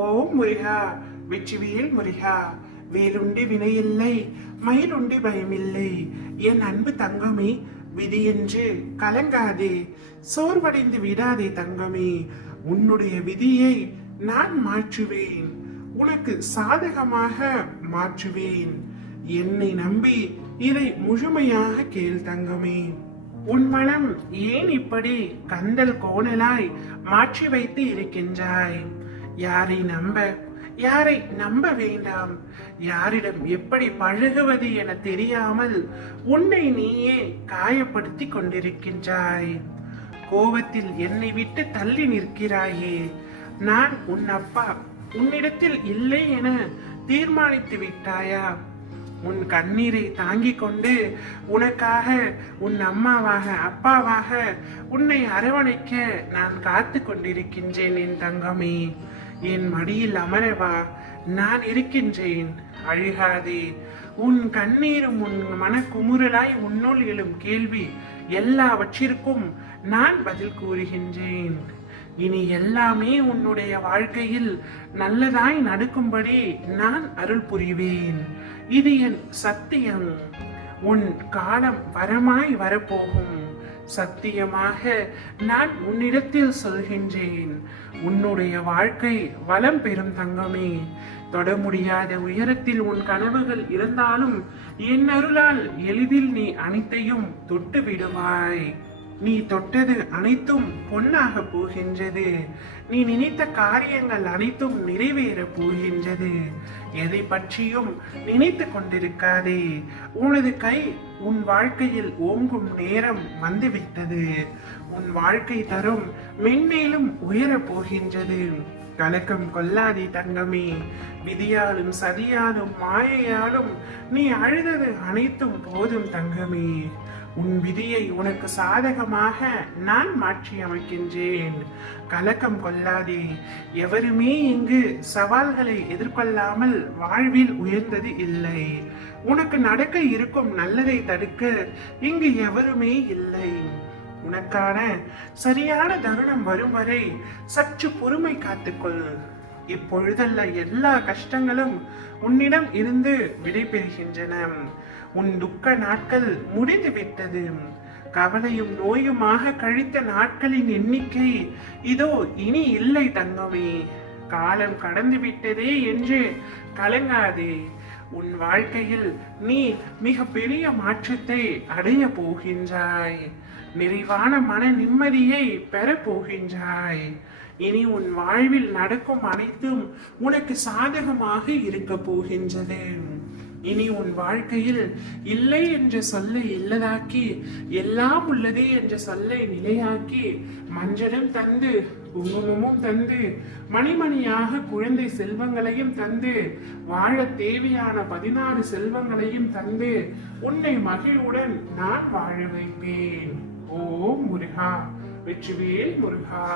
ஓம் முருகா. வெற்றிவேல் முருகா. வேலுண்டி வினையில்லை மயிலுண்டி பயமில்லை. என் அன்பு தங்கமே விதியென்று கலங்காதே. சோர்வடைந்து விடாதே தங்கமே உன்னுடைய விதியை நான் மாற்றுவேன். உனக்கு சாதகமாக மாற்றுவேன். என்னை நம்பி இதை முழுமையாக கேள் தங்கமே. உன் மனம் ஏன் இப்படி கந்தல் கோணலாய் மாற்றி வைத்து இருக்கின்றாய்? யாரை நம்ப யாரை நம்ப வேண்டாம்? யாரிடம் எப்படி பழகுவது என தெரியாமல் உன்னை நீயே காயப்படுத்தி கொண்டிருக்கின்றாய். கோபத்தில் என்னை விட்டு தள்ளி நிற்கிறாயே. நான் உன் அப்பா உன்னிடத்தில் இல்லை என தீர்மானித்து விட்டாயா? உன் கண்ணீரை தாங்கிக் கொண்டு உனக்காக உன் அம்மாவாக அப்பாவாக உன்னை அரவணைக்க நான் காத்து கொண்டிருக்கின்றேன் என் தங்கமே. என் மடியில் அமரவா நான் இருக்கின்றேன். அழுகாதே. உன் கண்ணீரும் உன் மனக்குமுறலாய் உன்னுள் எழும் கேள்வி எல்லாவற்றிற்கும் நான் பதில் கூறுகின்றேன். இனி எல்லாமே உன்னுடைய வாழ்க்கையில் நல்லதாய் நடக்கும்படி நான் அருள் புரிவேன். இது என் சத்தியம். உன் காலம் வரமாய் வரப்போகும். சத்தியமாக நான் உன்னிடத்தில் சொல்கின்றேன். உன்னுடைய வாழ்க்கை வளம் பெறும் தங்கமே. தொட முடியாத உயரத்தில் உன் கனவுகள் இருந்தாலும் என் அருளால் எளிதில் நீ அனைத்தையும் தொட்டு விடுவாய். நீ தொட்டது அனைத்தும் பொன்னாக போகின்றது. நீ நினைத்த காரியங்கள் அனைத்தும் நிறைவேற போகின்றது. எதை பற்றியும் நினைத்து கொண்டிருக்காதே. உனது கை உன் வாழ்க்கையில் ஓங்கும் நேரம் வந்துவிட்டது. உன் வாழ்க்கை தரும் மென்மேலும் உயரப் போகின்றது. கலக்கம் கொள்ளாதே தங்கமே. விதியாலும் சதியாலும் மாயையாலும் நீ அழுதது அனைத்தும் போதும் தங்கமே. உன் விதியை உனக்கு சாதகமாக நான் மாற்றி அமைக்கின்றேன் கலக்கம் கொள்ளாதே. எவருமே இங்கு சவால்களை எதிர்கொள்ளாமல் வாழ்வில் உயர்ந்தது இல்லை. உனக்கு நடக்க இருக்கும் நல்லதை தடுக்க இங்கு எவருமே இல்லை. உனக்கான சரியான தருணம் வரும் வரை சற்று பொறுமை காத்துக்கொள். இப்பொழுதல்ல எல்லா கஷ்டங்களும் உன்னிடம் இருந்து விடைபெறுகின்றன. உன் துக்க நாட்கள் முடிந்து விட்டது. கவலையும் நோயுமாக கழித்த நாட்களின் எண்ணிக்கை இதோ இனி இல்லை தங்கமே. காலம் கடந்து விட்டதே என்று கலங்காதே. உன் வாழ்க்கையில் நீ மிக பெரிய மாற்றத்தை அடைய போகின்றாய். நிறைவான மன நிம்மதியை பெற போகின்றாய். இனி உன் வாழ்வில் நடக்கும் அனைத்தும் உனக்கு சாதகமாக இருக்க போகின்றது இனி உன் வாழ்க்கையில் இல்லை என்ற சொல்லை இல்லதாக்கி எல்லாம் உள்ளதே என்ற சொல்லை நிலையாக்கி மஞ்சளும் தந்து குங்குமமும் தந்து மணிமணியாக குழந்தை செல்வங்களையும் தந்து வாழ தேவையான பதினாறு செல்வங்களையும் தந்து உன்னை மகிழ்வுடன் நான் வாழ வைப்பேன். ஓம் முருகா வெற்றிவேல் முருகா.